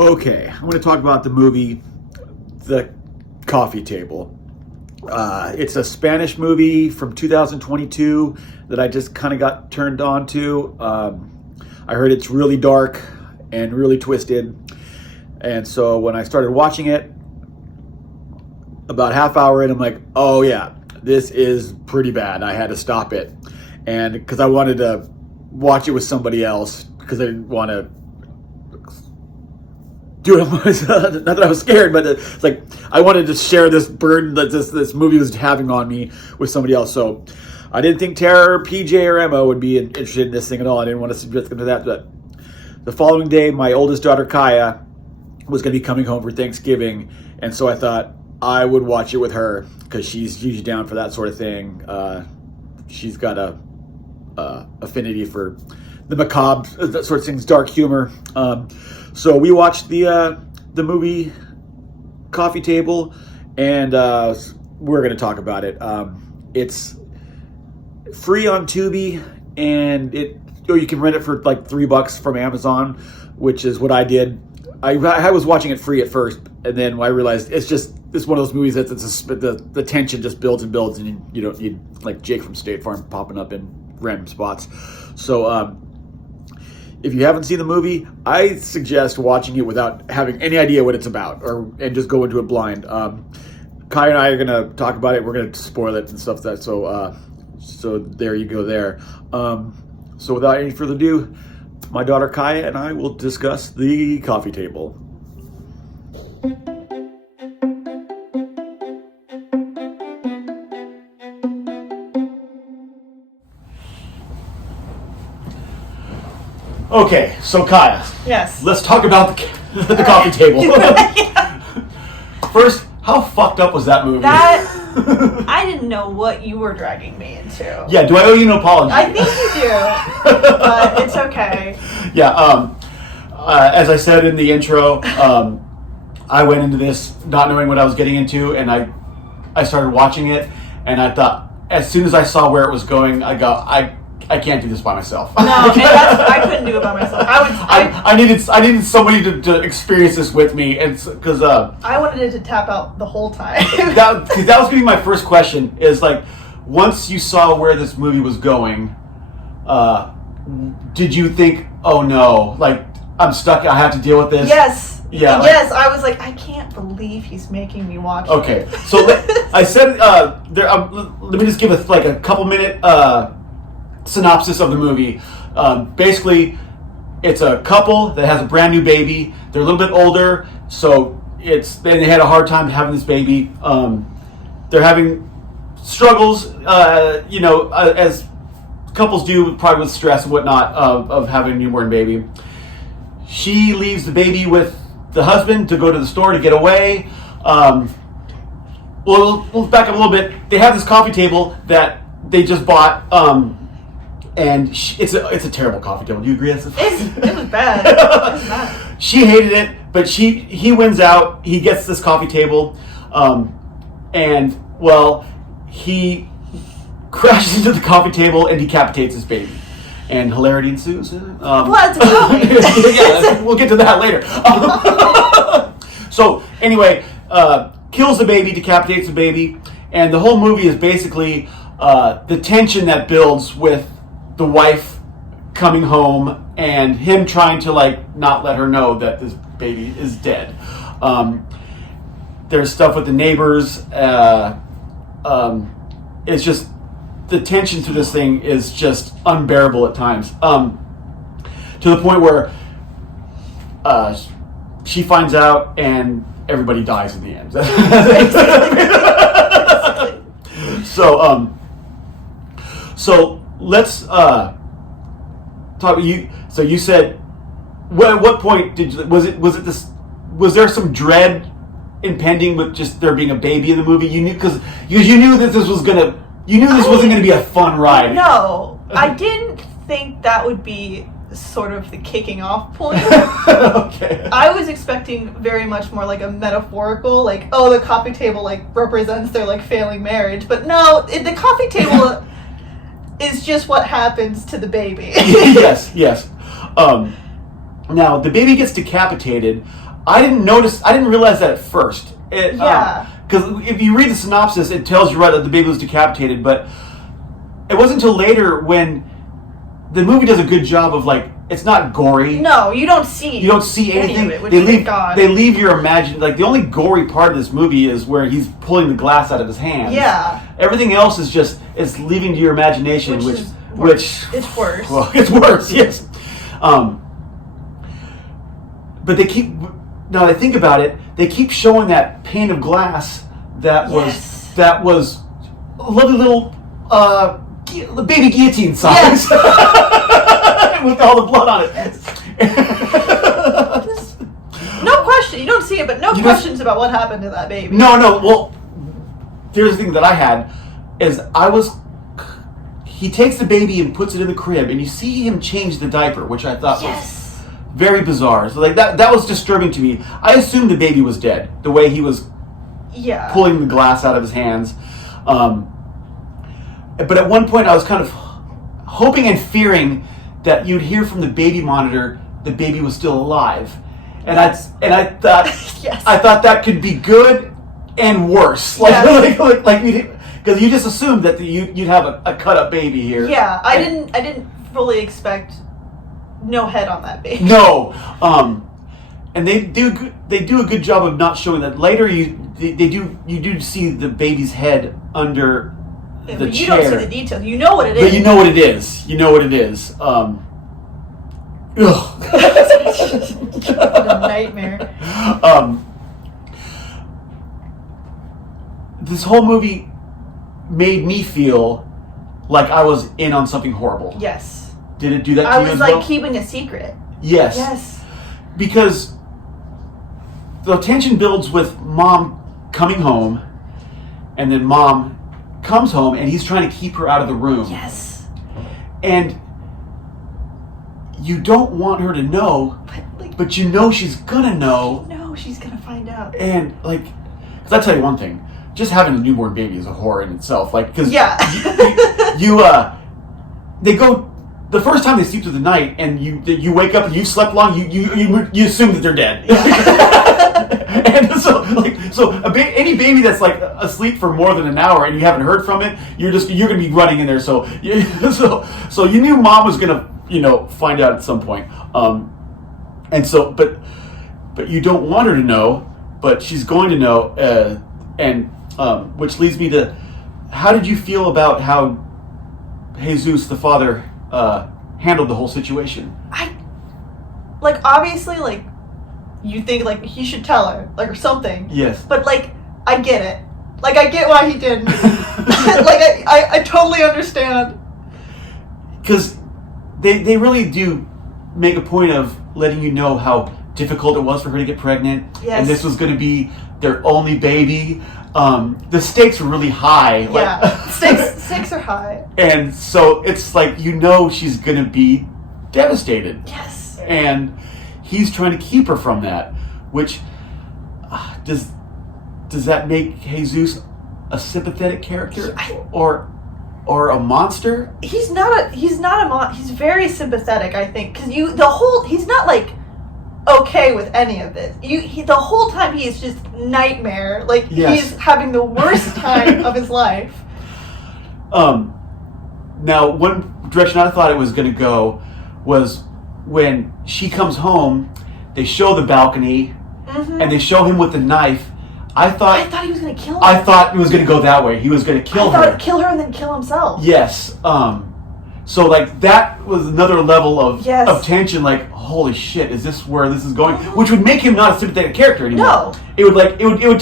Okay, I'm going to talk about the movie The Coffee Table. It's a Spanish movie from 2022 that I just kind of got turned on to. I heard it's really dark and really twisted. And so when I started watching it, about half hour in, I'm like, oh yeah, this is pretty bad. I had to stop it. And because I wanted to watch it with somebody else, because I didn't want to do it. Not that I was scared, but it's like I wanted to share this burden that this movie was having on me with somebody else. So I didn't think Tara or PJ or Emma would be interested in this thing at all. I didn't want to subject them to that. But the following day, my oldest daughter Kaiya was going to be coming home for Thanksgiving, and so I thought I would watch it with her because she's usually down for that sort of thing. She's got a affinity for the macabre, that sort of things, dark humor. So we watched the movie Coffee Table, and we're going to talk about it. It's free on Tubi, and you can rent it for like $3 from Amazon, which is what I did. I was watching it free at first, and then I realized it's one of those movies that the tension just builds and builds, and you don't need like Jake from State Farm popping up in random spots. So if you haven't seen the movie, I suggest watching it without having any idea what it's about, and just go into it blind. Kai and I are going to talk about it. We're going to spoil it and stuff. So there you go there. So without any further ado, my daughter Kaiya and I will discuss The Coffee Table. Okay, so Kaiya. Yes. Let's talk about the Coffee Table. Yeah. First, how fucked up was that movie? I didn't know what you were dragging me into. Yeah, do I owe you an apology? I think you do, but it's okay. Yeah, as I said in the intro, I went into this not knowing what I was getting into, and I started watching it, and I thought, as soon as I saw where it was going, I can't do this by myself. No, and I couldn't do it by myself. I needed somebody to experience this with me, and because I wanted it to tap out the whole time. that was going to be my first question. Is like, once you saw where this movie was going, did you think, oh no, like I'm stuck, I have to deal with this? Yes. Yeah. Yes, I was like, I can't believe he's making me watch it. Okay, so I said let me just give a couple minute synopsis of the movie. Basically, it's a couple that has a brand new baby. They're a little bit older, so they had a hard time having this baby. They're having struggles, as couples do, probably with stress and whatnot of having a newborn baby. She leaves the baby with the husband to go to the store to get away. We'll back up a little bit. They have this coffee table that they just bought. And it's a terrible coffee table. Do you agree? It was bad. It was bad. She hated it, but he wins out. He gets this coffee table, and he crashes into the coffee table and decapitates his baby, and hilarity ensues. Well, it's a comedy. Yeah, we'll get to that later. So anyway, kills the baby, decapitates the baby, and the whole movie is basically the tension that builds with the wife coming home and him trying to not let her know that this baby is dead. There's stuff with the neighbors. It's just the tension to this thing is just unbearable at times. To the point where she finds out and everybody dies in the end. So let's talk. So you said, at what point was there some dread impending with just there being a baby in the movie? You knew because you knew that this was gonna. You knew this wasn't gonna be a fun ride. No, I didn't think that would be sort of the kicking off point. Okay. I was expecting very much more like a metaphorical, the coffee table represents their failing marriage, but no, the coffee table is just what happens to the baby. Yes. Now the baby gets decapitated. I didn't realize that at first. Yeah. Because if you read the synopsis, it tells you right that the baby was decapitated, but it wasn't until later when the movie does a good job of like, it's not gory. No, you don't see. You don't see any anything. of it, which thank God. They leave your imagination. Like the only gory part of this movie is where he's pulling the glass out of his hands. Yeah. Everything else is just it's leaving to your imagination, which it's worse. Well, it's worse. Yes. But they keep. Now that I think about it, they keep showing that pane of glass that was a lovely little baby guillotine size. Yes. With all the blood on it. No question. You don't see it, but no questions about what happened to that baby. No. Well, here's the thing that I had is he takes the baby and puts it in the crib, and you see him change the diaper, which I thought was very bizarre. So like that was disturbing to me. I assumed the baby was dead, the way he was pulling the glass out of his hands. But at one point I was kind of hoping and fearing that you'd hear from the baby monitor the baby was still alive. And I thought I thought that could be good and worse. Like because you just assumed that you'd have a cut up baby here. Yeah, I didn't fully expect no head on that baby. No. And they do a good job of not showing that. Later you do see the baby's head under the but you chair. don't see the details. You know what it is. But you know what it is. You know what it is. A nightmare. This whole movie made me feel like I was in on something horrible. Yes. Did it do that to I you was as well? like keeping a secret. Yes. Yes. Because the tension builds with mom coming home, and then mom comes home, and he's trying to keep her out of the room. Yes. And you don't want her to know, but you know she's gonna know. No, she's gonna find out. And like, because I'll tell you one thing, just having a newborn baby is a horror in itself. Like, because they go the first time they sleep through the night, and you wake up and you slept long. You assume that they're dead. And so any baby that's like asleep for more than an hour and you haven't heard from it, you're gonna be running in there. So you knew mom was gonna find out at some point. And so but you don't want her to know, but she's going to know. And which leads me to, how did you feel about how Jesus, the father, handled the whole situation? Obviously, you think, he should tell her, or something. Yes. But, I get it. I get why he didn't. I totally understand. Because they really do make a point of letting you know how difficult it was for her to get pregnant. Yes. And this was going to be their only baby. The stakes were really high. Yeah, stakes are high. And so it's she's going to be devastated. Yes. And he's trying to keep her from that, which does that make Jesus a sympathetic character or a monster? He's not a monster. He's very sympathetic, I think, because he's not okay with any of this. The whole time he is just nightmare. He's having the worst time of his life. Now, one direction I thought it was going to go was when she comes home, they show the balcony, and they show him with the knife. I thought he was going to kill her. I thought it was going to go that way. He was going to kill her. I thought he'd kill her and then kill himself. Yes. So that was another level of tension. Holy shit, is this where this is going? Which would make him not a sympathetic character anymore. No. It would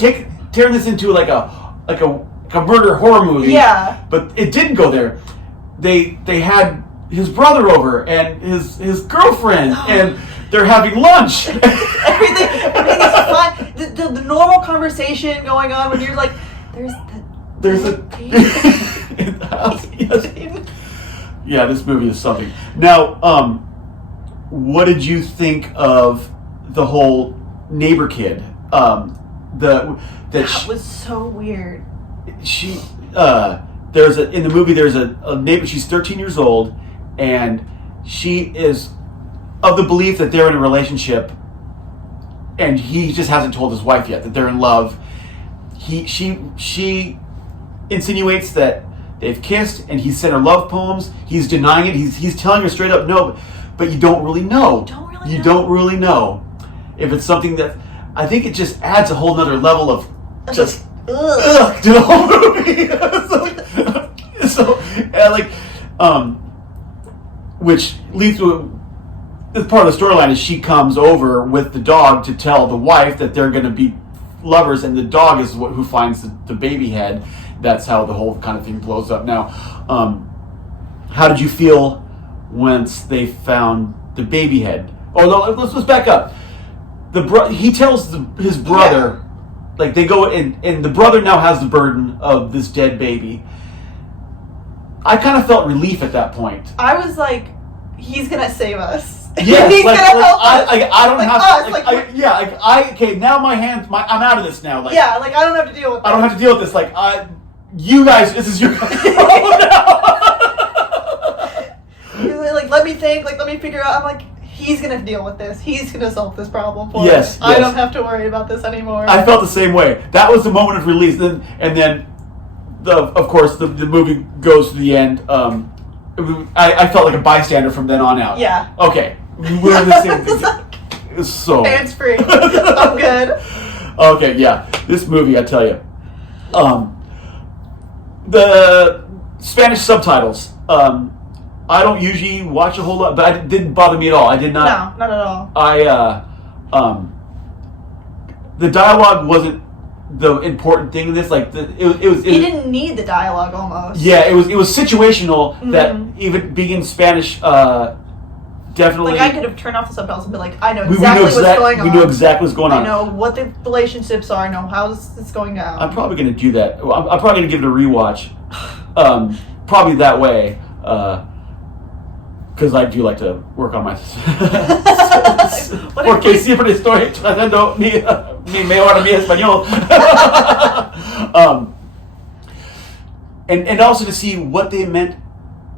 turn this into a murder horror movie. Yeah. But it didn't go there. They had his brother over and his girlfriend and they're having lunch. Everything is fine. The normal conversation going on when you're there's a baby in the house. Yes. Yeah, this movie is something. Now, what did you think of the whole neighbor kid? That was so weird. She in the movie there's a neighbor. She's 13 years old, and she is of the belief that they're in a relationship, and he just hasn't told his wife yet that they're in love. She insinuates that they've kissed, and he sent her love poems. He's denying it. He's telling her straight up no, but you don't really know. You don't really know if it's something that. I think it just adds a whole nother level of just ugh to the whole movie. Which leads to this part of the storyline is she comes over with the dog to tell the wife that they're going to be lovers, and the dog is who finds the baby head. That's how the whole kind of thing blows up. Now, how did you feel once they found the baby head? Oh, no, let's back up. He tells his brother, like they go and the brother now has the burden of this dead baby. I kind of felt relief at that point. I was like, he's gonna save us. Yes, he's gonna help us. I don't like have us, okay, now I'm out of this now. Like, yeah, like I don't have to deal with this. I don't have to deal with this. Like, you guys, this is your problem now. Like, let me think. Like, let me figure out. I'm like, he's gonna deal with this. He's gonna solve this problem for us. I don't have to worry about this anymore. I felt the same way. That was the moment of release. And then, of course, the movie goes to the end. I felt like a bystander from then on out. Yeah. Okay. We're in the same thing. So. Hands free. I'm good. Okay, yeah. This movie, I tell you. The Spanish subtitles. I don't usually watch a whole lot, but it didn't bother me at all. I did not. No, not at all. The dialogue wasn't the important thing in this. Like, it was. You didn't need the dialogue almost. Yeah, it was situational. Mm-hmm. That even being in Spanish, definitely. Like, I could have turned off the subtitles and be like, I know exactly what's going on. We know exactly what's going on. I know what the relationships are. I know how this is going down. I'm probably going to do that. I'm probably going to give it a rewatch. Probably that way. Because I do like to work on my... Porque siempre estoy tratando mi mejor a mi español. And also to see what they meant.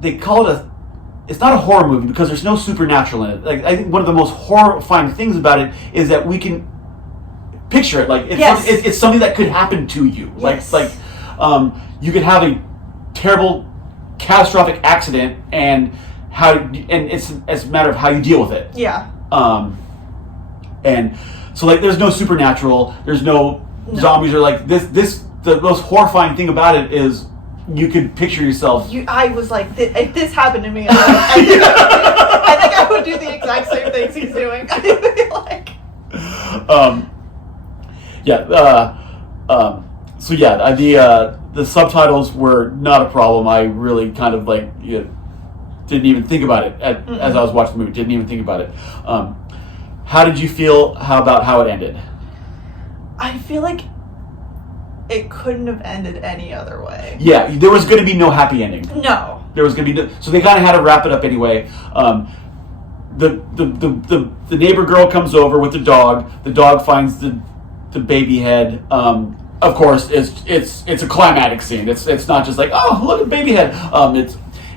They call it it's not a horror movie because there's no supernatural in it. Like, I think one of the most horrifying things about it is that we can picture it. Like, it's something that could happen to you. Yes. Like you could have a terrible, catastrophic accident and it's a matter of how you deal with it. Yeah. And so, like, there's no supernatural, there's no zombies, or like this the most horrifying thing about it is you could picture yourself. I was like, if this happened to me, I think I would do the exact same things he's doing. I'd be like, so yeah, the subtitles were not a problem. I really kind of like didn't even think about it as I was watching the movie. Didn't even think about it. How did you feel about how it ended? I feel like it couldn't have ended any other way. Yeah, there was going to be no happy ending. No. There was going to be so they kind of had to wrap it up anyway. The neighbor girl comes over with the dog. The dog finds the baby head. Of course, it's a climatic scene. It's not just like, oh, look at the baby head.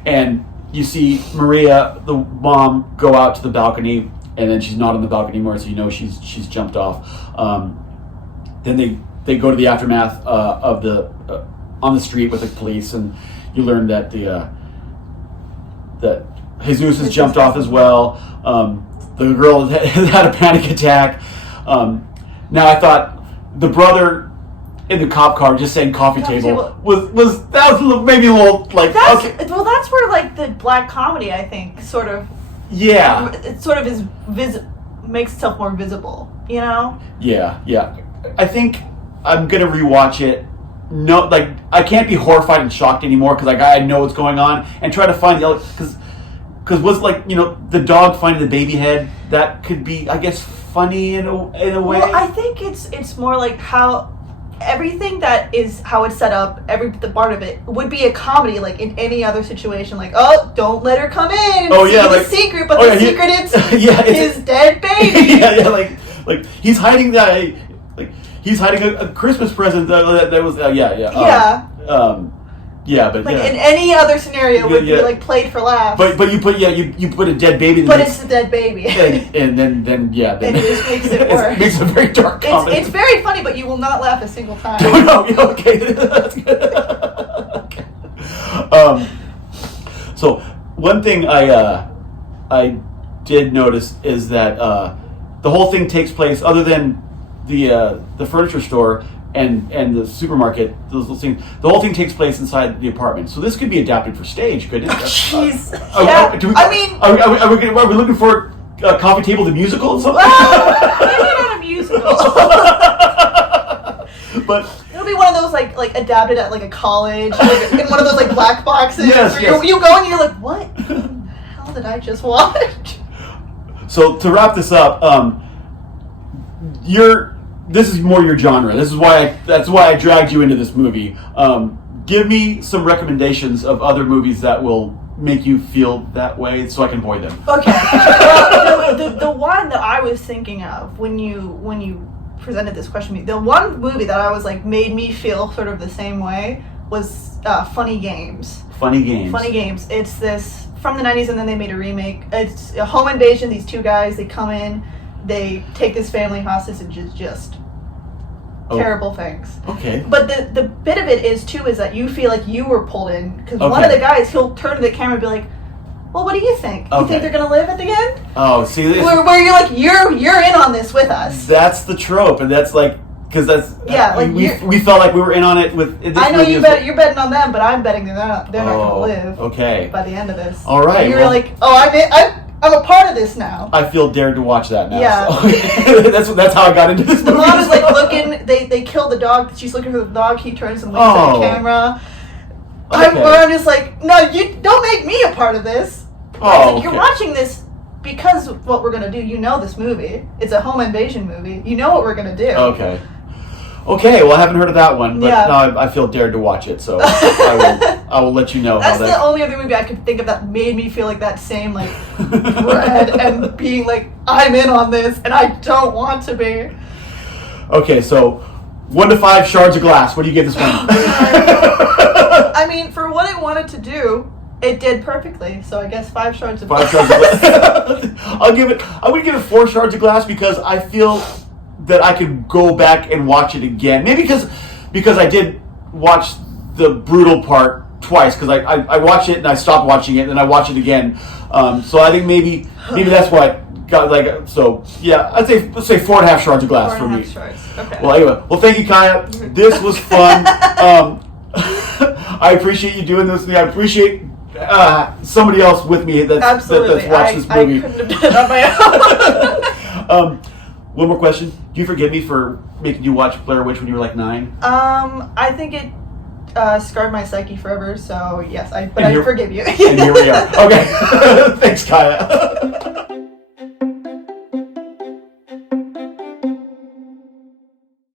And you see Maria, the mom, go out to the balcony, and then she's not on the balcony anymore, so you know she's jumped off. Then they go to the aftermath of the on the street with the police, and you learn that that Jesus has jumped off as well. The girl has had a panic attack. Now I thought the brother in the cop car just saying coffee table was maybe a little like okay. Well, that's where like the black comedy, I think, sort of. Yeah. It sort of is makes itself more visible, you know? Yeah. I think I'm gonna rewatch it. No, like I can't be horrified and shocked anymore because like I know what's going on and try to find the other because what's like the dog finding the baby head, that could be, I guess, funny in a way. Well, I think it's more like how everything that is how it's set up, the part of it would be a comedy like in any other situation. Like, oh, don't let her come in. Oh yeah, like the secret, but secret is his dead baby. yeah, like he's hiding that. Like he's hiding a Christmas present that was Yeah, but Like in any other scenario would be like played for laughs. But you put you put a dead baby. But it's the dead baby. and then and it just makes it worse. It makes a very dark comedy. It's very funny, but you will not laugh a single time. No, okay, that's good. Okay. So one thing I did notice is that the whole thing takes place, other than the furniture store and the supermarket, those little things, the whole thing takes place inside the apartment. So this could be adapted for stage, couldn't it? Jeez. Are we looking for Coffee Table the musical or something? Maybe not a musical. But it'll be one of those like adapted at like a college, like, in one of those like black boxes. Yes, yes. You go and you're like, what the hell did I just watch? So to wrap this up, this is more your genre. That's why I dragged you into this movie. Give me some recommendations of other movies that will make you feel that way, so I can avoid them. Okay. Well, the one that I was thinking of when you presented this question to me, the one movie that I was like made me feel sort of the same way was Funny Games. Funny Games. Funny Games. It's this from the 90s, and then they made a remake. It's a home invasion. These two guys, they come in, they take this family hostage, and just terrible things. Okay. But the bit of it is that you feel like you were pulled in, because one of the guys, he'll turn to the camera and be like, well, what do you think? You think they're gonna live at the end? Oh, see, where you're like, you're in on this with us. That's the trope, and that's like, because that's we felt like we were in on it with. I know you're betting on them, but I'm betting they're not gonna live. Okay. By the end of this. All right. And you're like, I'm a part of this now. I feel dared to watch that now. Yeah. So. that's how I got into this movie. The mom is like looking. They kill the dog. She's looking for the dog. He turns and looks at the camera. Okay. I'm just like, no, you don't make me a part of this. Like, you're watching this because of what we're gonna do. You know this movie. It's a home invasion movie. You know what we're gonna do. Okay, well, I haven't heard of that one, but now I feel dared to watch it, so I will let you know. That's the only other movie I could think of that made me feel like that same like dread and being like, I'm in on this and I don't want to be. Okay, so 1 to 5 shards of glass. What do you give this one? I mean, for what it wanted to do, it did perfectly. So I guess 5 shards of glass. 5 shards of glass. I would give it 4 shards of glass because I feel that I could go back and watch it again. Maybe because I did watch the brutal part twice, because I watched it and I stopped watching it and then I watched it again. So I think maybe that's what got like. So yeah, let's say 4.5 shards of glass for me. 4.5 shards. Okay. Well, anyway, thank you, Kaiya. This was fun. I appreciate you doing this with me. I appreciate somebody else with me that's watched this movie. I couldn't have done it on my own. One more question. Do you forgive me for making you watch Blair Witch when you were like 9? I think it scarred my psyche forever, so yes, I forgive you. And here we are. Okay. Thanks, Kaiya.